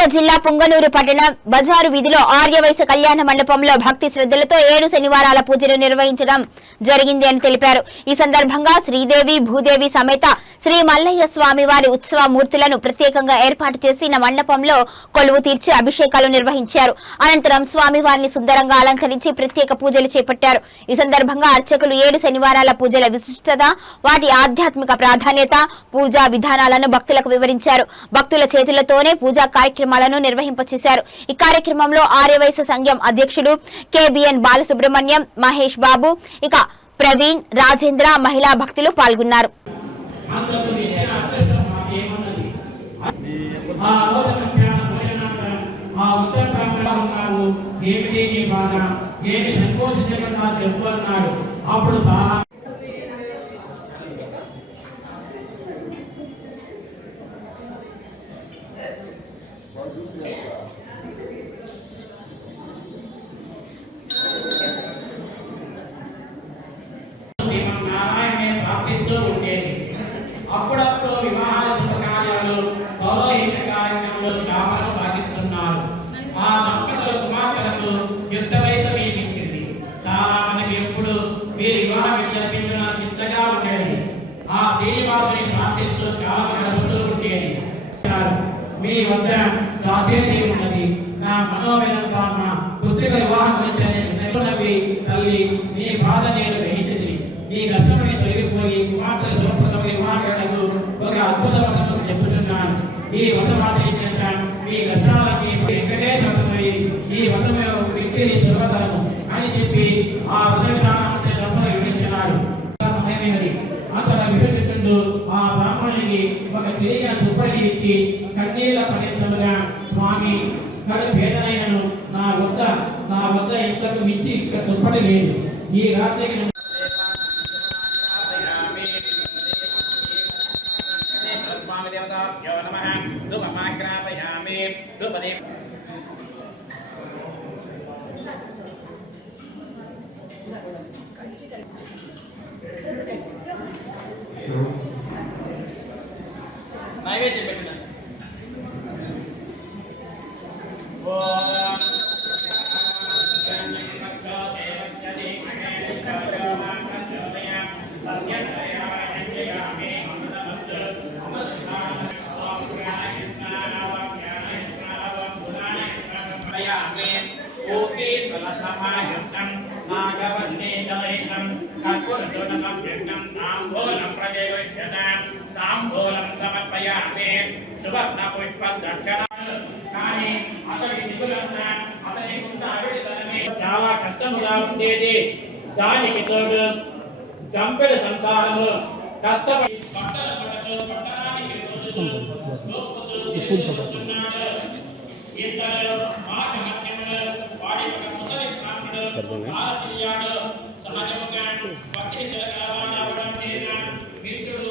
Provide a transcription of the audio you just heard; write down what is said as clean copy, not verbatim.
అన్నమయ్య జిల్లా పుంగనూరు పట్టణ బజారు వీధిలో ఆర్యవైశ్య కళ్యాణ మండపంలో భక్తి శ్రద్ధలతో 7 శనివారాల పూజలు నిర్వహించడం జరిగింది అని తెలిపారు. ఈ సందర్భంగా శ్రీదేవి భూదేవి సమేత శ్రీ మల్లయ్య స్వామి వారి ఉత్సవ మూర్తులను ప్రత్యేకంగా ఏర్పాటు చేసిన మండపంలో కొలువు తీర్చి అభిషేకాలు నిర్వహించారు. అనంతరం స్వామివారిని సుందరంగా అలంకరించి ప్రత్యేక పూజలు చేపట్టారు. ఈ సందర్భంగా అర్చకులు 7 శనివారాల పూజల విశిష్టత, వాటి ఆధ్యాత్మిక ప్రాధాన్యత, పూజా విధానాలను భక్తులకు వివరించారు. భక్తుల చేతులతోనే పూజా కార్యక్రమాలను నిర్వహింపచేశారు. ఈ కార్యక్రమంలో ఆర్యవైశ్య సంఘం అధ్యక్షుడు కేబిఎన్ బాలసుబ్రహ్మణ్యం, మహేష్ బాబు, ఇక ప్రవీణ్, రాజేంద్ర, మహిళా భక్తులు పాల్గొన్నారు. అప్పుడప్పుడు వివాహాల శుభకార్యాలు పౌరోహిత కార్యక్రమంలో కావాలని సాగిస్తున్నారు. ఆ దంపతుల కుమార్తెలకు యుద్ధ వయసు మీదించింది. చాలా మందికి ఎప్పుడు వీరి వివాహం జరిపించిన చిత్తగా ఉండేది. ఆ శ్రీనివాసుని ప్రార్థిస్తూ చాలా గడుపుతూ ఉండేది. మీ వద్ద రాజేది ఉన్నది, నా మనోవేదంతో నా పుత్రిక వివాహం గురించి తల్లి మీ బాధ నేను గ్రహించింది. ఈ కష్టమని తొలగిపోయి కుమార్తెల శుభప్రదమైన వివాహాలకు ఒక అద్భుత వ్రతం చెప్పుచున్నాను. ఈ వ్రతం ఆచరించాను. మీ కష్టాలకి వెంకటేశ్వరమై ఈ వ్రతం ఇచ్చే శుభతరము అని చెప్పి ఆ వ్రత విధానాన్ని దంపతులు వివరించినాడు. సమయమైనది. అంతలో వివరించుకుంటూ ఆ బ్రాహ్మణునికి ఒక చిరిగిన దుప్పటి ఇచ్చి కన్నీళ్ల పర్యంతముగా స్వామి కడు పేదనైనను నా వద్ద ఇంతకు మించి ఇక్కడ దుప్పటి లేదు. ఈ రాత్రికి देवताभ्यो नमः धूपमाग्रापयामि धूपदीप नैवेद्य పెట్టండి. చాలా కష్టముగా ఉండేది. దానికి తోడు చంపెడు సంసారము కష్టపడి సహజముగా భక్తి తెలంగాణ మిత్రుడు